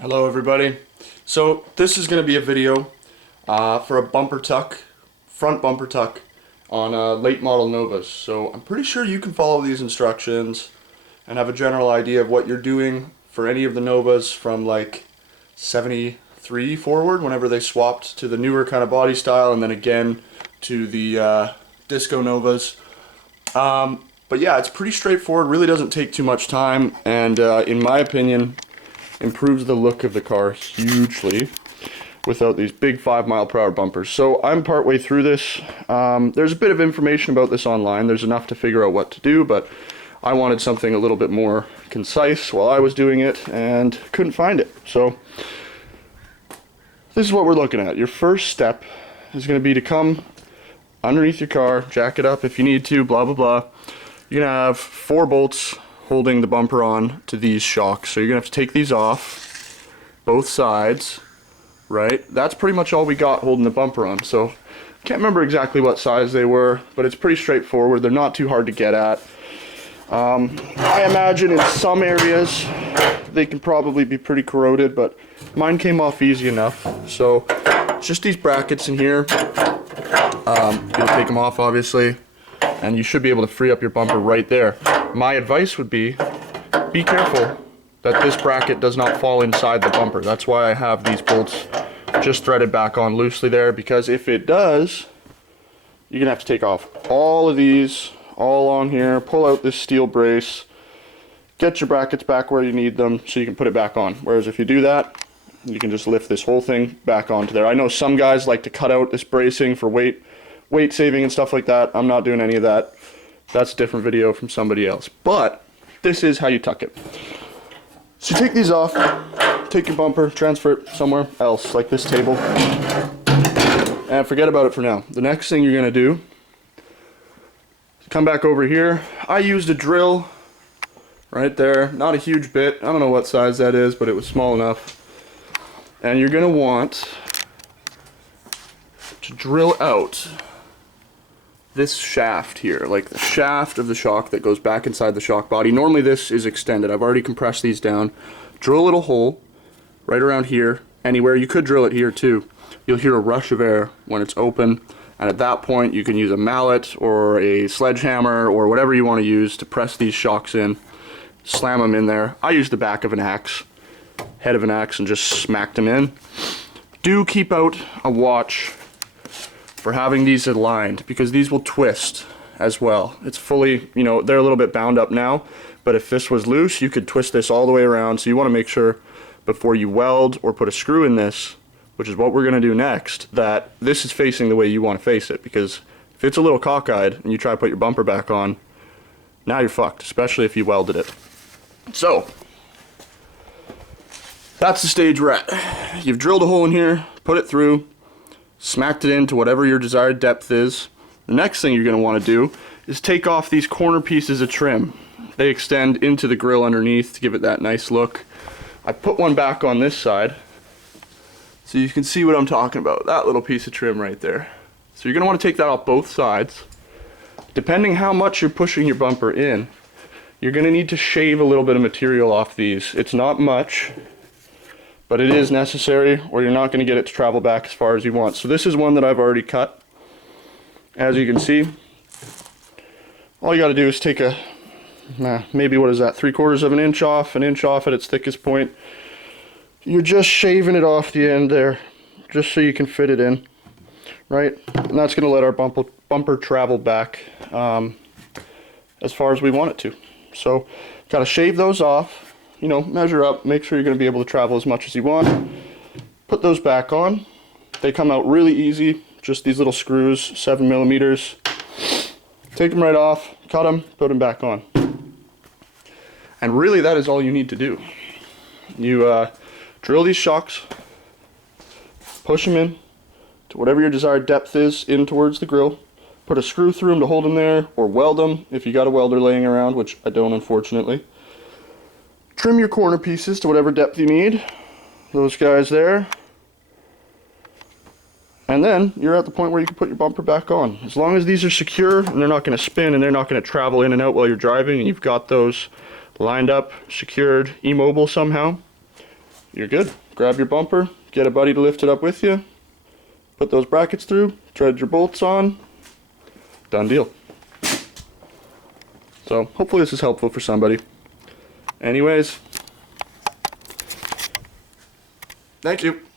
Hello everybody. So this is going to be a video for a bumper tuck, front bumper tuck on late model Novas. So I'm pretty sure you can follow these instructions and have a general idea of what you're doing for any of the Novas from like 73 forward, whenever they swapped to the newer kind of body style, and then again to the Disco Novas. But yeah, it's pretty straightforward, really doesn't take too much time, and in my opinion improves the look of the car hugely without these big 5-mile-per-hour bumpers. So I'm partway through this. There's a bit of information about this online. There's enough to figure out what to do, but I wanted something a little bit more concise while I was doing it and couldn't find it. So this is what we're looking at. Your first step is going to be to come underneath your car, jack it up if you need to, blah blah blah. You're going to have 4 bolts holding the bumper on to these shocks. So you're going to have to take these off, both sides, right? That's pretty much all we got holding the bumper on. So can't remember exactly what size they were, but it's pretty straightforward. They're not too hard to get at. I imagine in some areas they can probably be pretty corroded, but mine came off easy enough. So it's just these brackets in here. Gonna take them off obviously, and you should be able to free up your bumper right there. My advice would be careful that this bracket does not fall inside the bumper. That's why I have these bolts just threaded back on loosely there, because if it does, you're gonna have to take off all of these, all on here, pull out this steel brace, get your brackets back where you need them so you can put it back on. Whereas if you do that, you can just lift this whole thing back onto there. I know some guys like to cut out this bracing for weight saving and stuff like that. I'm not doing any of that. That's a different video from somebody else. But this is how you tuck it. So you take these off, take your bumper, transfer it somewhere else, like this table, and forget about it for now. The next thing you're gonna do, come back over here. I used a drill right there, not a huge bit. I don't know what size that is, but it was small enough. And you're gonna want to drill out this shaft here, like the shaft of the shock that goes back inside the shock body. Normally this is extended. I've already compressed these down. Drill a little hole right around here, anywhere. You could drill it here too. You'll hear a rush of air when it's open, and at that point you can use a mallet or a sledgehammer or whatever you want to use to press these shocks in, slam them in there. I used the back of an axe, head of an axe, and just smacked them in. Do keep out a watch for having these aligned, because these will twist as well. It's fully, you know, they're a little bit bound up now, but if this was loose, you could twist this all the way around. So you want to make sure before you weld or put a screw in this, which is what we're going to do next, that this is facing the way you want to face it, because if it's a little cockeyed and you try to put your bumper back on, now you're fucked, especially if you welded it. So that's the stage we're at. You've drilled a hole in here, put it through, smacked it into whatever your desired depth is. The next thing you're going to want to do is take off these corner pieces of trim. They extend into the grill underneath to give it that nice look. I put one back on this side so you can see what I'm talking about, that little piece of trim right there. So you're going to want to take that off both sides. Depending how much you're pushing your bumper in, you're going to need to shave a little bit of material off these. It's not much, but it is necessary, or you're not going to get it to travel back as far as you want. So this is one that I've already cut. As you can see, all you got to do is take maybe what is that, 3/4 of an inch off at its thickest point. You're just shaving it off the end there, just so you can fit it in, right? And that's going to let our bumper travel back as far as we want it to. So, got to shave those off. You know, measure up, make sure you're going to be able to travel as much as you want. Put those back on. They come out really easy, just these little screws, 7mm. Take them right off, cut them, put them back on. And really that is all you need to do. You drill these shocks, push them in to whatever your desired depth is in towards the grill. Put a screw through them to hold them there, or weld them if you got a welder laying around, which I don't, unfortunately. Trim your corner pieces to whatever depth you need, those guys there, and then you're at the point where you can put your bumper back on. As long as these are secure and they're not going to spin and they're not going to travel in and out while you're driving, and you've got those lined up, secured, immobile somehow, you're good. Grab your bumper, get a buddy to lift it up with you, put those brackets through, thread your bolts on, done deal. So hopefully this is helpful for somebody. Anyways, thank you.